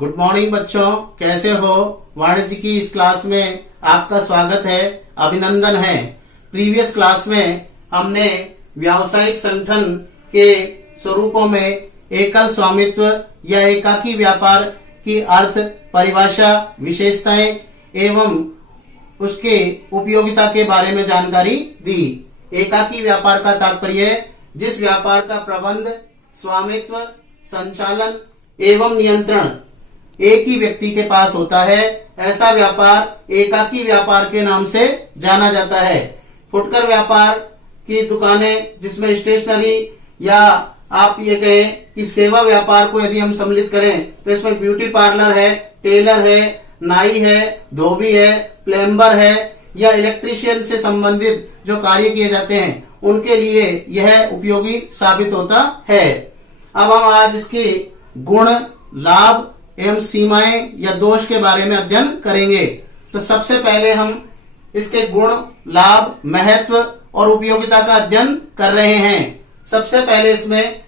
Good morning बच्चों, कैसे हो? वाणिज्य की इस क्लास में आपका स्वागत है, अभिनंदन है। प्रीवियस क्लास में हमने व्यावसायिक संगठन के स्वरूपों में एकल स्वामित्व या एकाकी व्यापार की अर्थ, परिभाषा, विशेषताएं एवं उसके उपयोगिता के बारे में जानकारी दी। एकाकी व्यापार का तात्पर्य है जिस व्यापार का प्रबंध, स्वामित्व, संचालन एवं नियंत्रण एक ही व्यक्ति के पास होता है, ऐसा व्यापार एकाकी व्यापार के नाम से जाना जाता है। फुटकर व्यापार की दुकानें, जिसमें स्टेशनरी या आप ये कहें कि सेवा व्यापार को यदि हम सम्मिलित करें तो इसमें ब्यूटी पार्लर है, टेलर है, नाई है, धोबी है, प्लम्बर है या इलेक्ट्रीशियन से संबंधित जो कार्य किए जाते हैं उनके लिए यह उपयोगी साबित होता है। अब हम आज इसके गुण, लाभ एवं सीमाएं या दोष के बारे में अध्ययन करेंगे। तो सबसे पहले हम इसके गुण, लाभ, महत्व और उपयोगिता का अध्ययन कर रहे हैं। सबसे पहले इसमें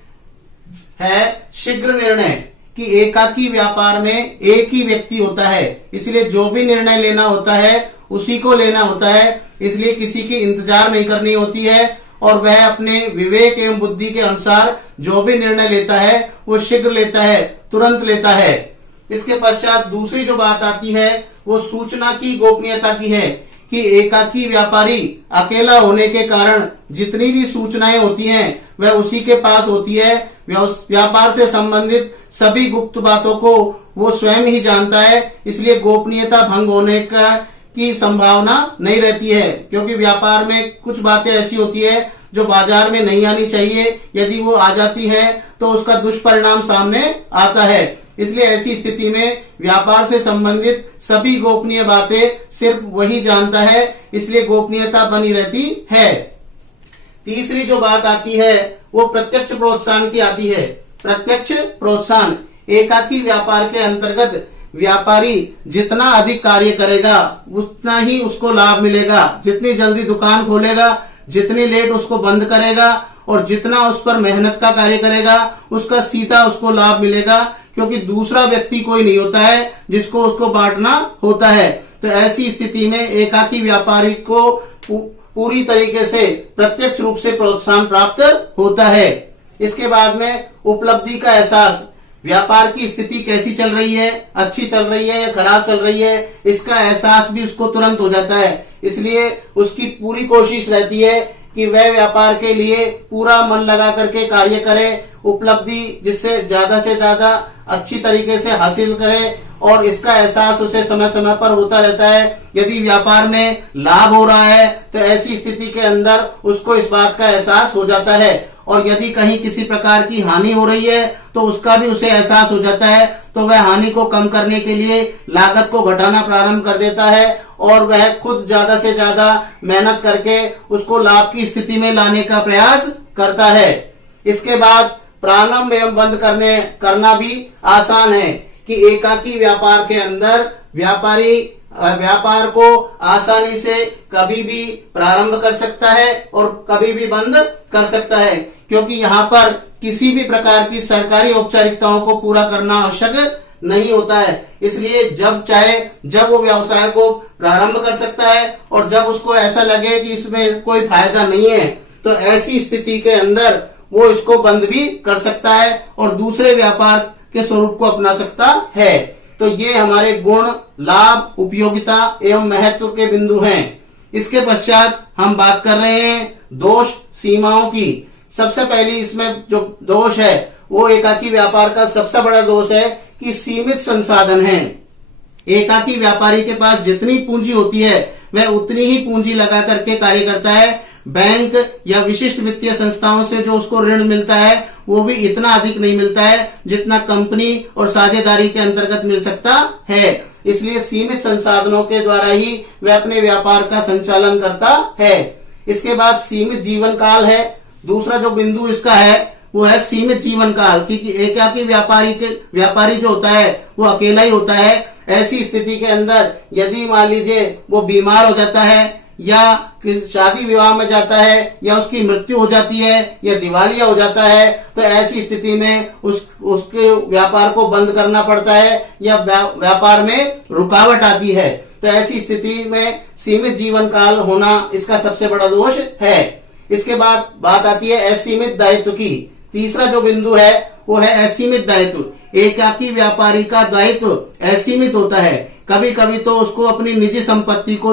है शीघ्र निर्णय कि एकाकी व्यापार में एक ही व्यक्ति होता है, इसलिए जो भी निर्णय लेना होता है उसी को लेना होता है, इसलिए किसी की इंतजार नहीं करनी होती है और वह अपने विवेक एवं बुद्धि के अनुसार जो भी निर्णय लेता है वो शीघ्र लेता है, तुरंत लेता है। इसके पश्चात दूसरी जो बात आती है वो सूचना की गोपनीयता की है कि एकाकी व्यापारी अकेला होने के कारण जितनी भी सूचनाएं होती हैं वह उसी के पास होती है। व्यापार से संबंधित सभी गुप्त बातों को वो स्वयं ही जानता है, इसलिए गोपनीयता भंग होने की संभावना नहीं रहती है, क्योंकि व्यापार में कुछ बातें ऐसी होती है जो बाजार में नहीं आनी चाहिए, यदि वो आ जाती है तो उसका दुष्परिणाम सामने आता है। इसलिए ऐसी स्थिति में व्यापार से संबंधित सभी गोपनीय बातें सिर्फ वही जानता है, इसलिए गोपनीयता बनी रहती है। तीसरी जो बात आती है वो प्रत्यक्ष प्रोत्साहन की आती है। प्रत्यक्ष प्रोत्साहन, एकाकी व्यापार के अंतर्गत व्यापारी जितना अधिक कार्य करेगा उतना ही उसको लाभ मिलेगा। जितनी जल्दी दुकान खोलेगा, जितनी लेट उसको बंद करेगा और जितना उस पर मेहनत का कार्य करेगा उसका सीधा उसको लाभ मिलेगा, क्योंकि दूसरा व्यक्ति कोई नहीं होता है जिसको उसको बांटना होता है। तो ऐसी स्थिति में एकाकी व्यापारी को पूरी तरीके से प्रत्यक्ष रूप से प्रोत्साहन प्राप्त होता है। इसके बाद में उपलब्धि का एहसास, व्यापार की स्थिति कैसी चल रही है, अच्छी चल रही है या खराब चल रही है, इसका एहसास भी उसको तुरंत हो जाता है। इसलिए उसकी पूरी कोशिश रहती है कि वह व्यापार के लिए पूरा मन लगा करके कार्य करे, उपलब्धि जिससे ज्यादा से ज्यादा अच्छी तरीके से हासिल करे और इसका एहसास उसे समय समय पर होता रहता है। यदि व्यापार में लाभ हो रहा है तो ऐसी स्थिति के अंदर उसको इस बात का एहसास हो जाता है, और यदि कहीं किसी प्रकार की हानि हो रही है तो उसका भी उसे एहसास हो जाता है, तो वह हानि को कम करने के लिए लागत को घटाना प्रारंभ कर देता है और वह खुद ज्यादा से ज्यादा मेहनत करके उसको लाभ की स्थिति में लाने का प्रयास करता है। इसके बाद प्रारंभ एवं बंद करना भी आसान है कि एकाकी व्यापार के अंदर व्यापारी व्यापार को आसानी से कभी भी प्रारंभ कर सकता है और कभी भी बंद कर सकता है, क्योंकि यहाँ पर किसी भी प्रकार की सरकारी औपचारिकताओं को पूरा करना आवश्यक नहीं होता है। इसलिए जब चाहे जब वो व्यवसाय को प्रारंभ कर सकता है और जब उसको ऐसा लगे कि इसमें कोई फायदा नहीं है तो ऐसी स्थिति के अंदर वो इसको बंद भी कर सकता है और दूसरे व्यापार के स्वरूप को अपना सकता है। तो ये हमारे गुण, लाभ, उपयोगिता एवं महत्व के बिंदु हैं। इसके पश्चात हम बात कर रहे हैं दोष, सीमाओं की। सबसे पहली इसमें जो दोष है वो एकाकी व्यापार का सबसे बड़ा दोष है कि सीमित संसाधन है। एकाकी व्यापारी के पास जितनी पूंजी होती है वह उतनी ही पूंजी लगा करके कार्य करता है। बैंक या विशिष्ट वित्तीय संस्थाओं से जो उसको ऋण मिलता है वो भी इतना अधिक नहीं मिलता है जितना कंपनी और साझेदारी के अंतर्गत मिल सकता है। इसलिए सीमित संसाधनों के द्वारा ही वह अपने व्यापार का संचालन करता है। इसके बाद सीमित जीवन काल है। दूसरा जो बिंदु इसका है वो है सीमित जीवन काल, क्योंकि एकाकी व्यापारी जो होता है वो अकेला ही होता है। ऐसी स्थिति के अंदर यदि मान लीजिए वो बीमार हो जाता है या शादी विवाह में जाता है या उसकी मृत्यु हो जाती है या दिवालिया हो जाता है, तो ऐसी स्थिति में उसके व्यापार को बंद करना पड़ता है या व्यापार में रुकावट आती है। तो ऐसी स्थिति में सीमित जीवन काल होना इसका सबसे बड़ा दोष है। इसके बाद बात आती है असीमित दायित्व की। तीसरा जो बिंदु है वो है असीमित दायित्व। एकाकी व्यापारी का दायित्व असीमित होता है। कभी कभी तो उसको अपनी निजी संपत्ति को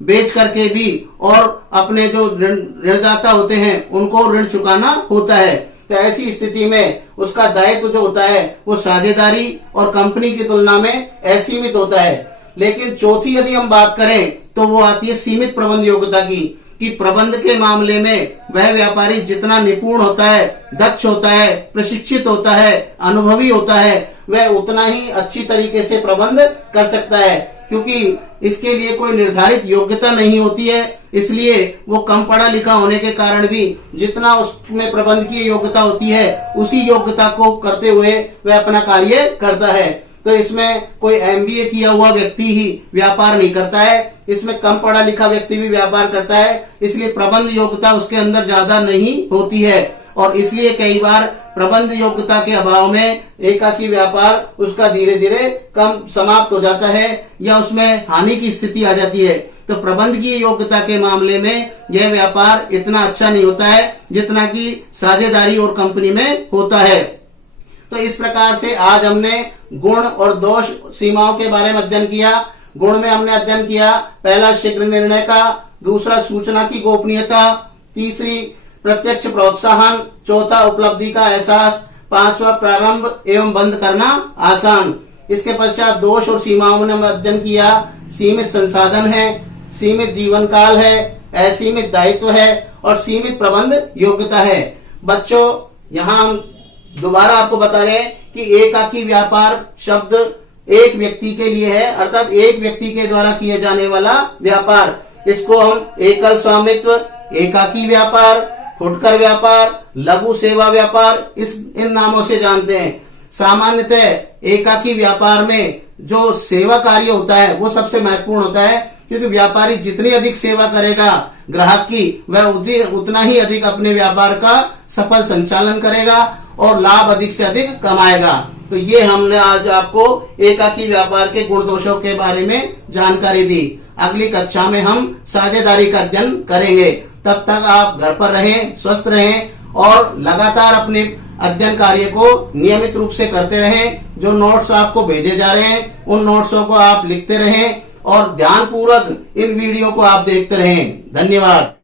बेच करके भी और अपने जो ऋणदाता होते हैं उनको ऋण चुकाना होता है। तो ऐसी स्थिति में उसका दायित्व जो होता है वो साझेदारी और कंपनी की तुलना में असीमित होता है। लेकिन चौथी यदि हम बात करें तो वो आती है सीमित प्रबंध योग्यता की, कि प्रबंध के मामले में वह व्यापारी जितना निपुण होता है, दक्ष होता है, प्रशिक्षित होता है, अनुभवी होता है, वह उतना ही अच्छी तरीके से प्रबंध कर सकता है, क्योंकि इसके लिए कोई निर्धारित योग्यता नहीं होती है। इसलिए वो कम पढ़ा लिखा होने के कारण भी जितना उसमें प्रबंध की योग्यता होती है उसी योग्यता को करते हुए वह अपना कार्य करता है। तो इसमें कोई एमबीए किया हुआ व्यक्ति ही व्यापार नहीं करता है, इसमें कम पढ़ा लिखा व्यक्ति भी व्यापार करता है। इसलिए प्रबंध योग्यता उसके अंदर ज्यादा नहीं होती है और इसलिए कई बार प्रबंध योग्यता के अभाव में एकाकी व्यापार उसका धीरे धीरे कम समाप्त हो जाता है या उसमें हानि की स्थिति आ जाती है। तो प्रबंध की योग्यता के मामले में यह व्यापार इतना अच्छा नहीं होता है जितना कि साझेदारी और कंपनी में होता है। तो इस प्रकार से आज हमने गुण और दोष सीमाओं के बारे में अध्ययन किया। गुण में हमने अध्ययन किया पहला शीघ्र निर्णय का, दूसरा सूचना की गोपनीयता, तीसरी प्रत्यक्ष प्रोत्साहन, चौथा उपलब्धि का एहसास, पांचवा प्रारंभ एवं बंद करना आसान। इसके पश्चात दोष और सीमाओं में अध्ययन किया सीमित संसाधन है, सीमित जीवन काल है, असीमित दायित्व है और सीमित प्रबंध योग्यता है। बच्चों यहाँ हम दोबारा आपको बता रहे हैं कि एकाकी व्यापार शब्द एक व्यक्ति के लिए है, अर्थात एक व्यक्ति के द्वारा किए जाने वाला व्यापार। इसको हम एकल स्वामित्व, एकाकी व्यापार, फुटकर व्यापार, लघु सेवा व्यापार इन नामों से जानते हैं। सामान्यतः एकाकी व्यापार में जो सेवा कार्य होता है वो सबसे महत्वपूर्ण होता है, क्योंकि व्यापारी जितनी अधिक सेवा करेगा ग्राहक की, वह उतना ही अधिक अपने व्यापार का सफल संचालन करेगा और लाभ अधिक से अधिक कमाएगा। तो ये हमने आज आपको एकाकी व्यापार के गुण दोषों के बारे में जानकारी दी। अगली कक्षा में हम साझेदारी का अध्ययन करेंगे। तब तक आप घर पर रहें, स्वस्थ रहें और लगातार अपने अध्ययन कार्य को नियमित रूप से करते रहें। जो नोट्स आपको भेजे जा रहे हैं उन नोट्सों को आप लिखते रहें और ध्यानपूर्वक इन वीडियो को आप देखते रहें। धन्यवाद।